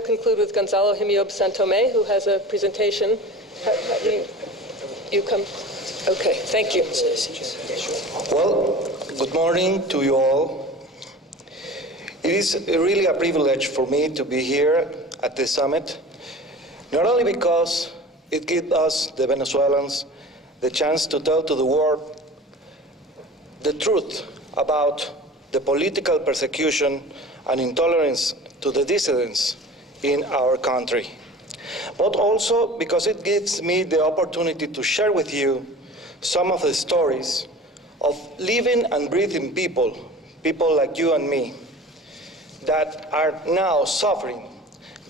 will conclude with Gonzalo Jimiob Santome, who has a presentation. You come. Okay, thank you. Well, good morning to you all. It is really a privilege for me to be here at this summit, not only because it gives us, the Venezuelans, the chance to tell to the world the truth about the political persecution and intolerance to the dissidents in our country, but also because it gives me the opportunity to share with you some of the stories of living and breathing people like you and me, that are now suffering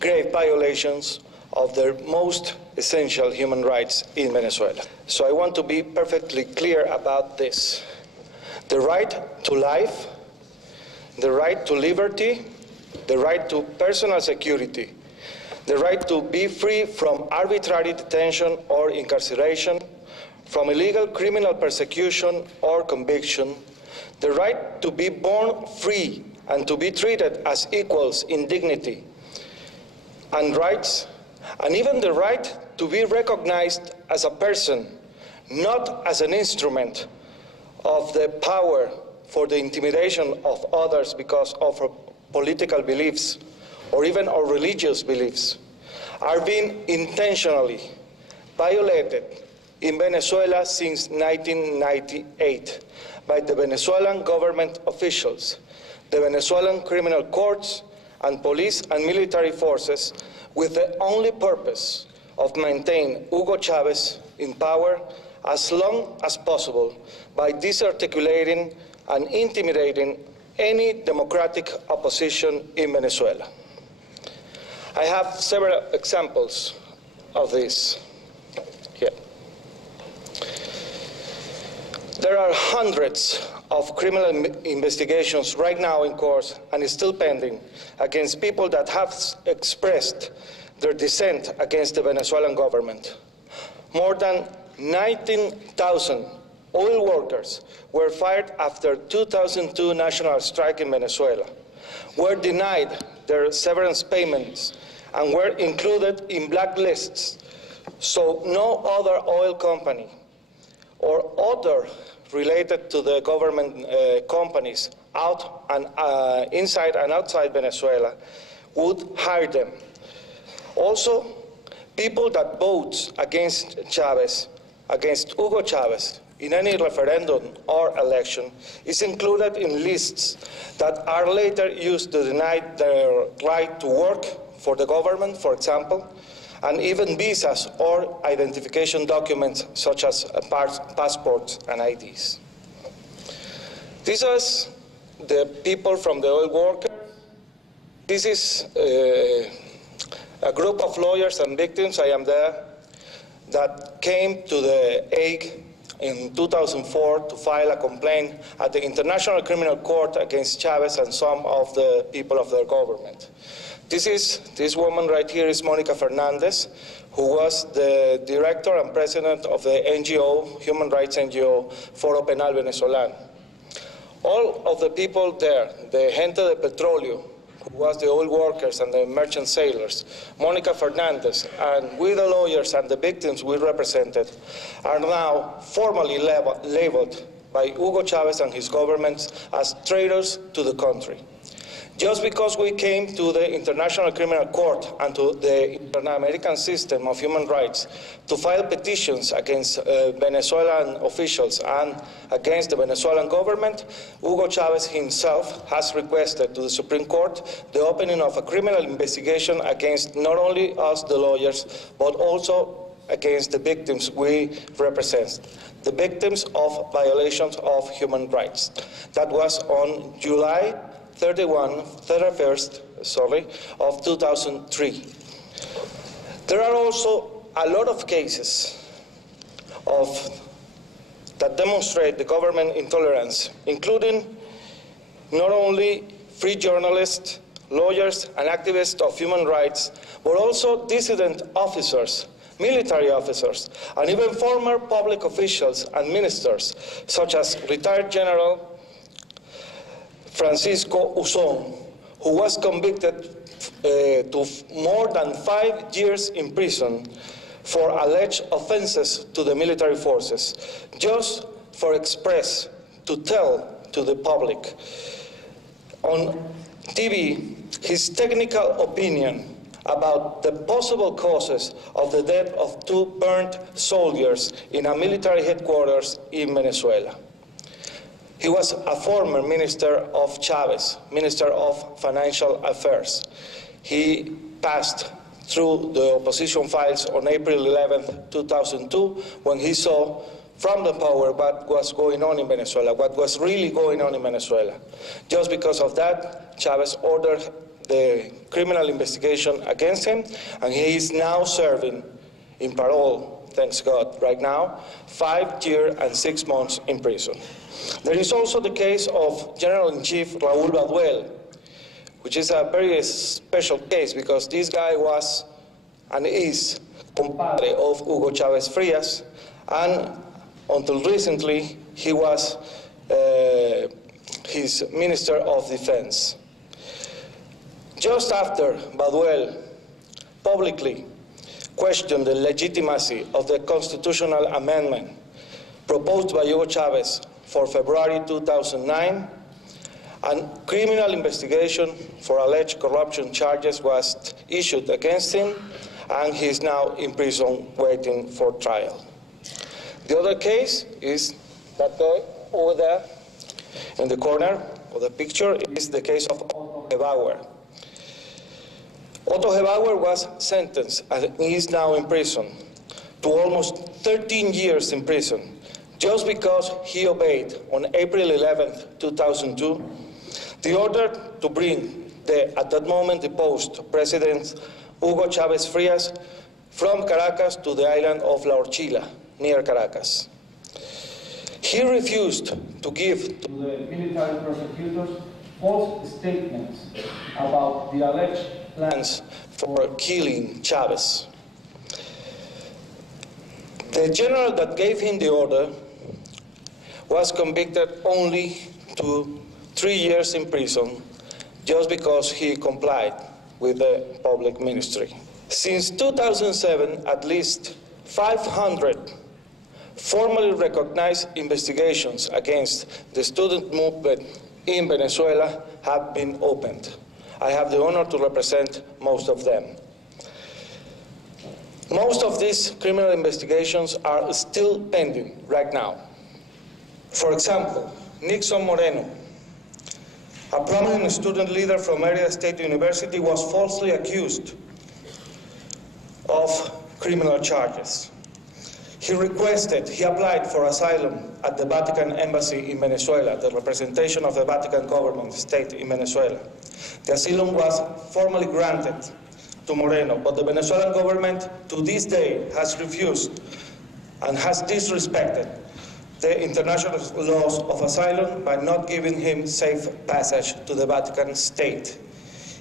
grave violations of their most essential human rights in Venezuela. So I want to be perfectly clear about this. The right to life, the right to liberty, the right to personal security, the right to be free from arbitrary detention or incarceration, from illegal criminal persecution or conviction, the right to be born free and to be treated as equals in dignity and rights, and even the right to be recognized as a person, not as an instrument of the power for the intimidation of others because of our political beliefs or even our religious beliefs, are being intentionally violated in Venezuela since 1998 by the Venezuelan government officials, the Venezuelan criminal courts, and police and military forces, with the only purpose of maintaining Hugo Chavez in power as long as possible by disarticulating and intimidating any democratic opposition in Venezuela. I have several examples of this here. There are hundreds of criminal investigations right now in course and is still pending against people that have expressed their dissent against the Venezuelan government. More than 19,000 oil workers were fired after 2002 national strike in Venezuela, were denied their severance payments, and were included in blacklists, so no other oil company or other related to the government companies out and inside and outside Venezuela would hire them. Also, people that vote against Chavez, against Hugo Chavez, in any referendum or election, is included in lists that are later used to deny their right to work for the government, for example, and even visas or identification documents such as passports and IDs. These are the people from the oil workers. This is a group of lawyers and victims, I am there, that came to the Hague in 2004 to file a complaint at the International Criminal Court against Chavez and some of the people of their government. This woman right here is Mónica Fernández, who was the director and president of the NGO, human rights NGO, Foro Penal Venezonano. All of the people there, the gente de petróleo, who was the oil workers and the merchant sailors, Mónica Fernández, and we the lawyers and the victims we represented, are now formally labeled by Hugo Chavez and his government as traitors to the country. Just because we came to the International Criminal Court and to the Inter-American system of human rights to file petitions against Venezuelan officials and against the Venezuelan government, Hugo Chavez himself has requested to the Supreme Court the opening of a criminal investigation against not only us, the lawyers, but also against the victims we represent, the victims of violations of human rights. That was on July 31st, of 2003. There are also a lot of cases that demonstrate the government intolerance, including not only free journalists, lawyers, and activists of human rights, but also dissident officers, military officers, and even former public officials and ministers, such as retired General Francisco Uzón, who was convicted to more than 5 years in prison for alleged offenses to the military forces, just for express to tell to the public on TV his technical opinion about the possible causes of the death of 2 burnt soldiers in a military headquarters in Venezuela. He was a former minister of Chavez, Minister of Financial Affairs. He passed through the opposition files on April 11, 2002, when he saw from the power what was going on in Venezuela, what was really going on in Venezuela. Just because of that, Chavez ordered the criminal investigation against him, and he is now serving in parole, thanks God, right now, 5 years and 6 months in prison. There is also the case of General-in-Chief Raúl Baduel, which is a very special case because this guy was and is compadre of Hugo Chávez Frías, and until recently he was his Minister of Defense. Just after Baduel publicly questioned the legitimacy of the constitutional amendment proposed by Hugo Chávez for February 2009, a criminal investigation for alleged corruption charges was issued against him, and he is now in prison waiting for trial. The other case is that guy over there in the corner of the picture is the case of Otto Gebauer. Otto Gebauer was sentenced and he is now in prison to almost 13 years in prison just because he obeyed on April 11, 2002, the order to bring the, at that moment, deposed President Hugo Chávez Frías from Caracas to the island of La Orchila, near Caracas. He refused to give to the military prosecutors false statements about the alleged plans for killing Chávez. The general that gave him the order was convicted only to 3 years in prison just because he complied with the public ministry. Since 2007, at least 500 formally recognized investigations against the student movement in Venezuela have been opened. I have the honor to represent most of them. Most of these criminal investigations are still pending right now. For example, Nixon Moreno, a prominent student leader from Mérida State University, was falsely accused of criminal charges. He applied for asylum at the Vatican Embassy in Venezuela, the representation of the Vatican government state in Venezuela. The asylum was formally granted to Moreno, but the Venezuelan government to this day has refused and has disrespected the international laws of asylum by not giving him safe passage to the Vatican state.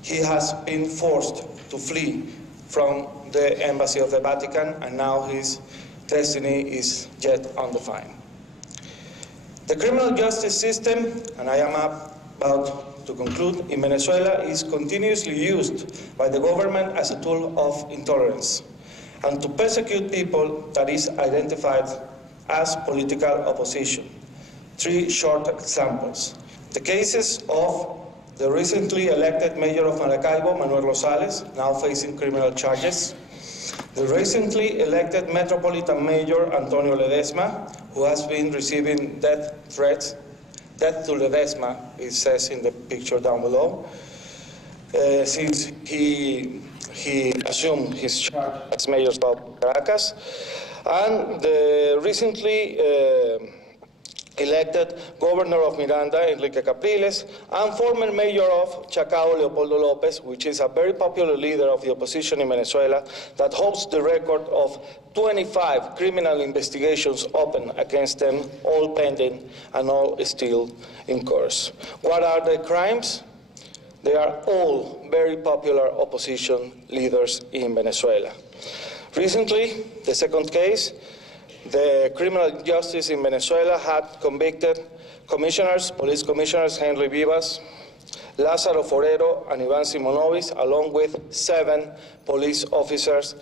He has been forced to flee from the embassy of the Vatican, and now his destiny is yet undefined. The criminal justice system, and I am about to conclude, in Venezuela is continuously used by the government as a tool of intolerance and to persecute people that is identified as political opposition. 3 short examples. The cases of the recently elected mayor of Maracaibo, Manuel Rosales, now facing criminal charges. The recently elected Metropolitan Mayor, Antonio Ledesma, who has been receiving death threats. Death to Ledesma, it says in the picture down below, since he assumed his charge as mayor of Caracas. And the recently elected governor of Miranda, Enrique Capriles, and former mayor of Chacao, Leopoldo Lopez, which is a very popular leader of the opposition in Venezuela, that holds the record of 25 criminal investigations open against them, all pending and all still in course. What are the crimes? They are all very popular opposition leaders in Venezuela. Recently, the second case, the criminal justice in Venezuela had convicted commissioners, police commissioners Henry Vivas, Lázaro Forero and Iván Simonovic, along with 7 police officers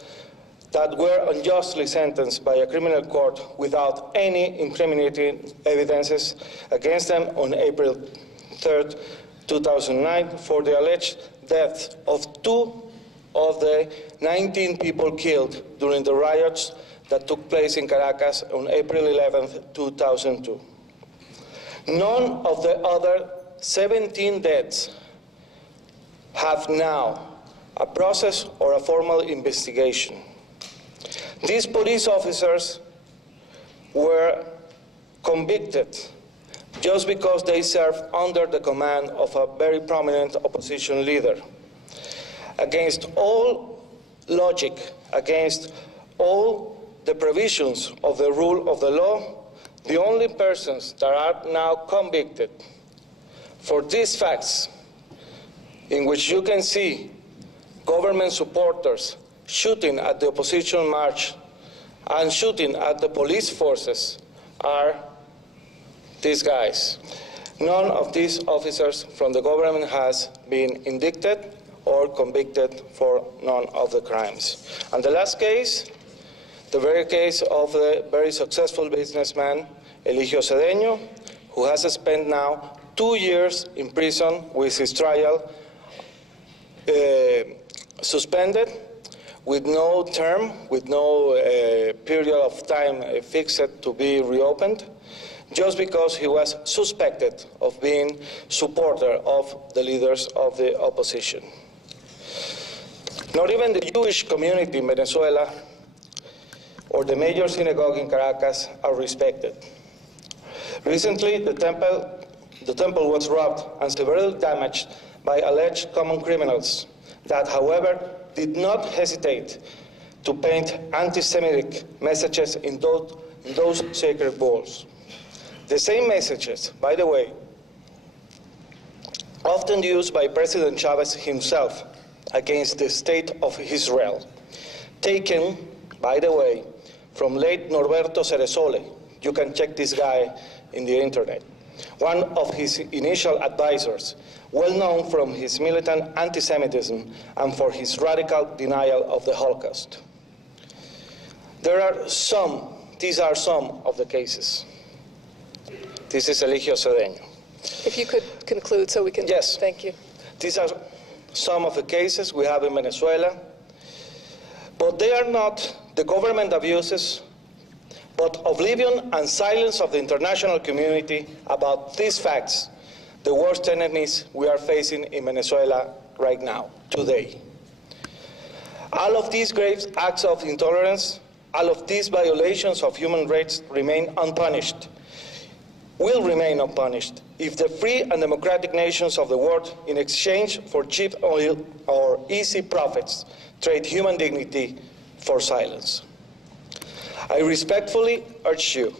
that were unjustly sentenced by a criminal court without any incriminating evidences against them on April 3rd, 2009, for the alleged death of 2 of the 19 people killed during the riots that took place in Caracas on April 11th, 2002. None of the other 17 deaths have now a process or a formal investigation. These police officers were convicted just because they served under the command of a very prominent opposition leader. Against all logic, against all the provisions of the rule of the law, the only persons that are now convicted for these facts, in which you can see government supporters shooting at the opposition march and shooting at the police forces, are these guys. None of these officers from the government has been indicted or convicted for none of the crimes. And the last case, the very case of the very successful businessman Eligio Cedeño, who has spent now 2 years in prison with his trial suspended, with no term, with no period of time fixed to be reopened, just because he was suspected of being supporter of the leaders of the opposition. Not even the Jewish community in Venezuela or the major synagogue in Caracas are respected. Recently, the temple was robbed and severely damaged by alleged common criminals that, however, did not hesitate to paint anti-Semitic messages in those sacred walls. The same messages, by the way, often used by President Chavez himself against the state of Israel, taken, by the way, from late Norberto Ceresole. You can check this guy in the internet. One of his initial advisors, well known from his militant anti-Semitism and for his radical denial of the Holocaust. These are some of the cases. This is Eligio Cedeño. If you could conclude so we can... Yes. Thank you. These are some of the cases we have in Venezuela, but they are not the government abuses, but oblivion and silence of the international community about these facts, the worst enemies we are facing in Venezuela right now, today. All of these grave acts of intolerance, all of these violations of human rights remain unpunished, will remain unpunished if the free and democratic nations of the world, in exchange for cheap oil or easy profits, trade human dignity for silence. I respectfully urge you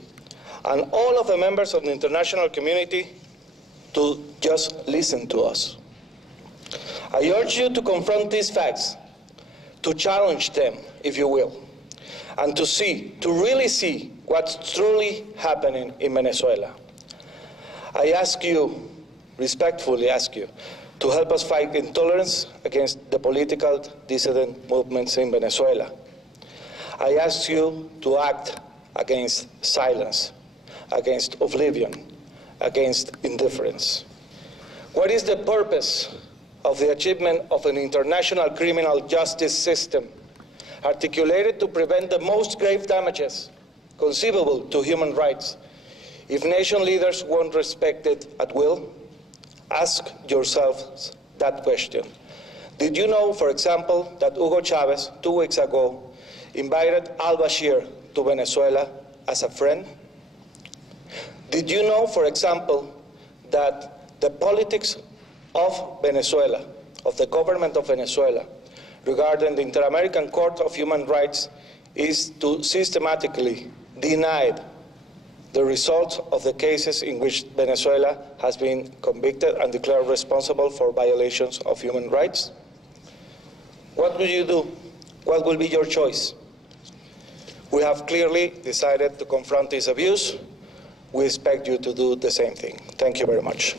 and all of the members of the international community to just listen to us. I urge you to confront these facts, to challenge them, if you will, and to really see what's truly happening in Venezuela. I ask you, respectfully ask you, to help us fight intolerance against the political dissident movements in Venezuela. I ask you to act against silence, against oblivion, against indifference. What is the purpose of the achievement of an international criminal justice system articulated to prevent the most grave damages conceivable to human rights if nation leaders won't respect it at will? Ask yourselves that question. Did you know, for example, that Hugo Chavez, 2 weeks ago, invited al-Bashir to Venezuela as a friend? Did you know, for example, that the politics of Venezuela, of the government of Venezuela, regarding the Inter-American Court of Human Rights is to systematically deny the results of the cases in which Venezuela has been convicted and declared responsible for violations of human rights? What will you do? What will be your choice? We have clearly decided to confront this abuse. We expect you to do the same thing. Thank you very much.